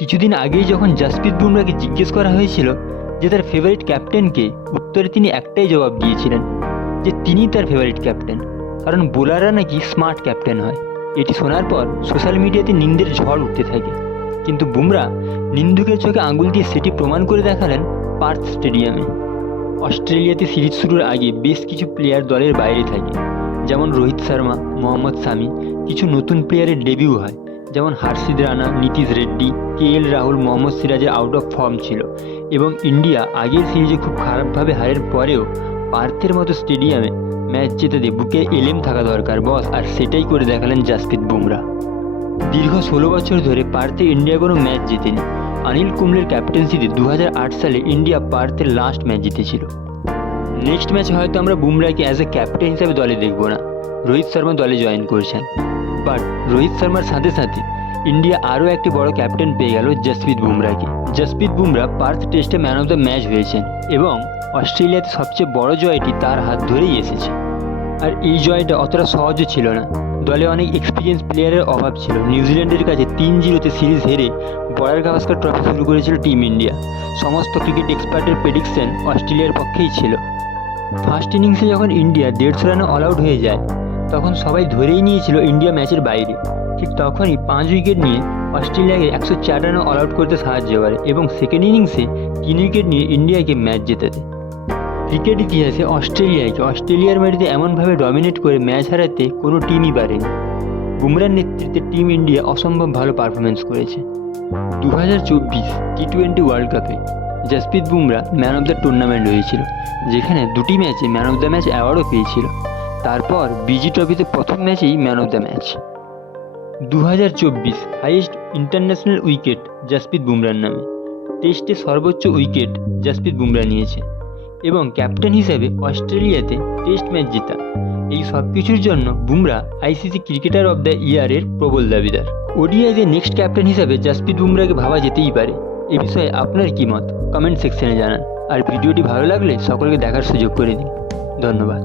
কিছুদিন আগেই যখন জসপ্রীত বুমরাকে জিজ্ঞেস করা হয়েছিল যে তার ফেভারিট ক্যাপ্টেনকে, উত্তরে তিনি একটাই জবাব দিয়েছিলেন যে তিনিই তার ফেভারিট ক্যাপ্টেন, কারণ বোলাররা নাকি স্মার্ট ক্যাপ্টেন হয়। এটি শোনার পর সোশ্যাল মিডিয়াতে নিন্দের ঝড় উঠতে থাকে, কিন্তু বুমরা নিন্দুকের চোখে আঙুল দিয়ে সেটি প্রমাণ করে দেখালেন পার্থ স্টেডিয়ামে। অস্ট্রেলিয়াতে সিরিজ শুরুর আগে বেশ কিছু প্লেয়ার দলের বাইরে থাকে, যেমন রোহিত শর্মা, মোহাম্মদ শামি। কিছু নতুন প্লেয়ারের ডেবিউ হয়, যেমন হর্ষিত রানা, নীতিশ রেড্ডি, কেএল রাহুল, মোহাম্মদ সিরাজের আউট অফ ফর্ম ছিল এবং ইন্ডিয়া আগের সিরিজে খুব খারাপভাবে হারের পরেও পার্থের মতো স্টেডিয়ামে ম্যাচ জেতাতে বুকে এলেম থাকা দরকার বস, আর সেটাই করে দেখালেন জসপ্রীত বুমরা। দীর্ঘ 16 বছর ধরে পার্থে ইন্ডিয়া কোনো ম্যাচ জেতেনি। অনিল কুম্বলের ক্যাপ্টেন্সিতে 2008 সালে ইন্ডিয়া পার্থের লাস্ট ম্যাচ জিতেছিল। নেক্সট ম্যাচে হয়তো আমরা বুমরাকে অ্যাজ এ ক্যাপ্টেন হিসাবে দলে দেখব না, রোহিত শর্মা দলে জয়েন করছেন। বাট রোহিত শর্মার সাথে সাথে ইন্ডিয়া আরও একটি বড় ক্যাপ্টেন পেয়ে গেল জসপ্রীত বুমরাকে। জসপ্রীত বুমরা পার্থ টেস্টে ম্যান অফ দ্য ম্যাচ হয়েছেন এবং অস্ট্রেলিয়াতে সবচেয়ে বড় জয়টি তার হাত ধরেই এসেছে। আর এই জয়টা অতটা সহজও ছিল না, দলে অনেক এক্সপিরিয়েন্স প্লেয়ারের অভাব ছিল। নিউজিল্যান্ডের কাছে 3-0 সিরিজ হেরে বর্ডার গাভাস্কার ট্রফি শুরু করেছিল টিম ইন্ডিয়া। সমস্ত ক্রিকেট এক্সপার্টের প্রেডিকশন অস্ট্রেলিয়ার পক্ষেই ছিল। ফার্স্ট ইনিংসে যখন ইন্ডিয়া 150 রানে অল আউট হয়ে যায়, তখন সবাই ধরেই নিয়েছিল ইন্ডিয়া ম্যাচের বাইরে। ঠিক তখনই 5 উইকেট নিয়ে অস্ট্রেলিয়াকে 104 রানে অল আউট করতে সাহায্য করে এবং সেকেন্ড ইনিংসে 3 উইকেট নিয়ে ইন্ডিয়াকে ম্যাচ জেতাতে। ক্রিকেট ইতিহাসে অস্ট্রেলিয়ার মাটিতে এমনভাবে ডমিনেট করে ম্যাচ হারাতে কোনো টিমই পারেনি। বুমরার নেতৃত্বে টিম ইন্ডিয়া অসম্ভব ভালো পারফরমেন্স করেছে। 2024 টি-20 ওয়ার্ল্ড কাপে Jasprit Bumrah man of the tournament হয়েছিল, যেখানে 2টি ম্যাচে ম্যান অফ দ্য ম্যাচ অ্যাওয়ার্ডও পেয়েছিল। তারপর বিজি ট্রফিতে প্রথম ম্যাচেই man of the match. 2024 highest international wicket Jasprit বুমরার নামে। টেস্টে সর্বোচ্চ উইকেট জসপ্রীত বুমরা নিয়েছে এবং ক্যাপ্টেন হিসেবে অস্ট্রেলিয়াতে টেস্ট ম্যাচ জেতা। এই সব কিছুর জন্য Bumrah ICC cricketer of the ইয়ারের প্রবল দাবিদার। ওডিআইতে নেক্সট ক্যাপ্টেন হিসেবে জসপ্রীত বুমরাকে ভাবা যেতেই পারে। এ বিষয়ে আপনার কী মত কমেন্ট সেকশনে জানান, আর ভিডিওটি ভালো লাগলে সকলকে দেখার সুযোগ করে দিন। ধন্যবাদ।